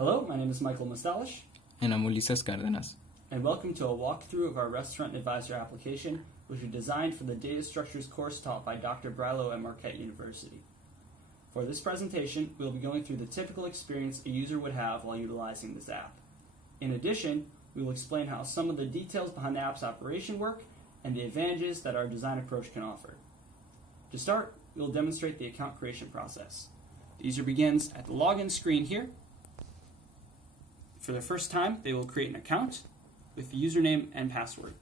Hello, my name is Michael Mastalish. And I'm Ulysses Cárdenas. And welcome to a walkthrough of our Restaurant Advisor application, which we designed for the Data Structures course taught by Dr. Brylow at Marquette University. For this presentation, we'll be going through the typical experience a user would have while utilizing this app. In addition, we will explain how some of the details behind the app's operation work and the advantages that our design approach can offer. To start, we will demonstrate the account creation process. The user begins at the login screen here. For the first time, they will create an account with the username and password.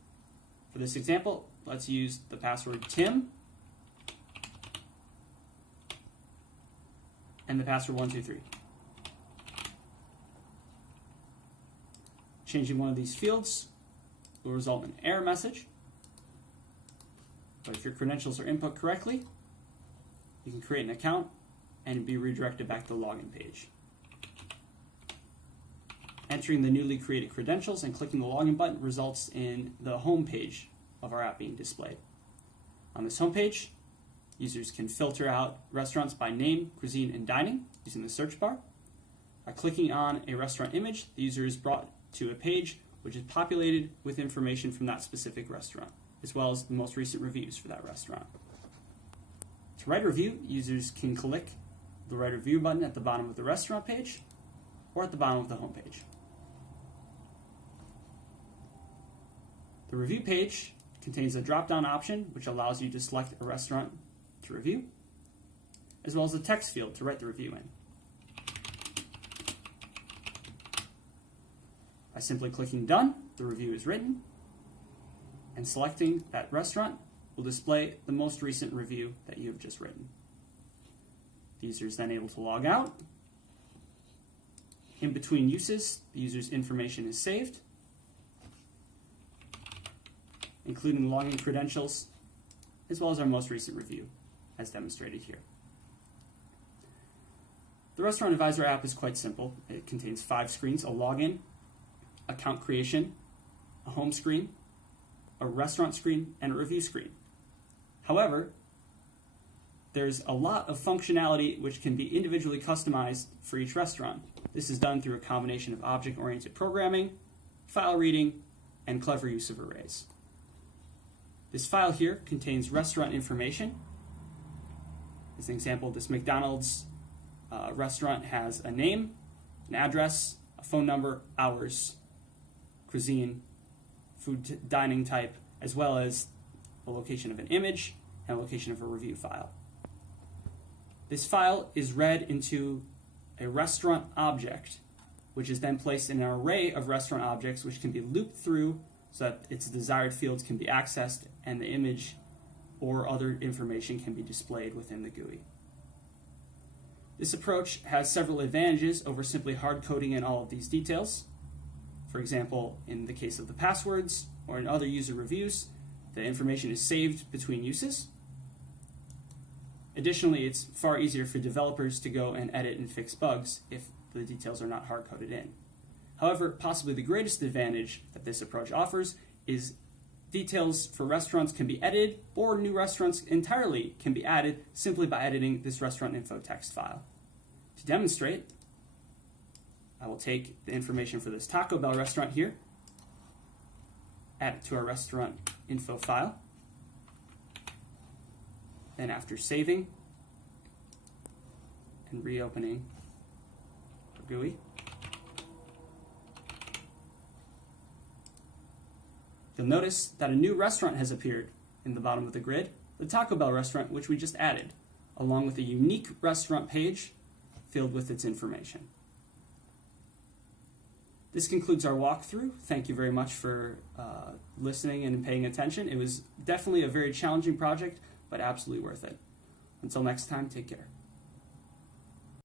For this example, let's use the password Tim and the password 123. Changing one of these fields will result in an error message. But if your credentials are input correctly, you can create an account and be redirected back to the login page. Entering the newly created credentials and clicking the login button results in the home page of our app being displayed. On this home page, users can filter out restaurants by name, cuisine, and dining using the search bar. By clicking on a restaurant image, the user is brought to a page which is populated with information from that specific restaurant, as well as the most recent reviews for that restaurant. To write a review, users can click the Write a Review button at the bottom of the restaurant page or at the bottom of the home page. The review page contains a drop-down option which allows you to select a restaurant to review, as well as a text field to write the review in. By simply clicking Done, the review is written, and selecting that restaurant will display the most recent review that you have just written. The user is then able to log out. In between uses, the user's information is saved, including login credentials, as well as our most recent review, as demonstrated here. The Restaurant Advisor app is quite simple. It contains 5 screens: a login, account creation, a home screen, a restaurant screen, and a review screen. However, there's a lot of functionality which can be individually customized for each restaurant. This is done through a combination of object-oriented programming, file reading, and clever use of arrays. This file here contains restaurant information. As an example, this McDonald's restaurant has a name, an address, a phone number, hours, cuisine, food dining type, as well as a location of an image and a location of a review file. This file is read into a restaurant object, which is then placed in an array of restaurant objects which can be looped through so that its desired fields can be accessed and the image or other information can be displayed within the GUI. This approach has several advantages over simply hard coding in all of these details. For example, in the case of the passwords or in other user reviews, the information is saved between uses. Additionally, it's far easier for developers to go and edit and fix bugs if the details are not hard-coded in. However, possibly the greatest advantage that this approach offers is details for restaurants can be edited, or new restaurants entirely can be added simply by editing this restaurant info text file. To demonstrate, I will take the information for this Taco Bell restaurant here, add it to our restaurant info file. Then after saving and reopening our GUI, you'll notice that a new restaurant has appeared in the bottom of the grid, the Taco Bell restaurant, which we just added, along with a unique restaurant page filled with its information. This concludes our walkthrough. Thank you very much for listening and paying attention. It was definitely a very challenging project, but absolutely worth it. Until next time, take care.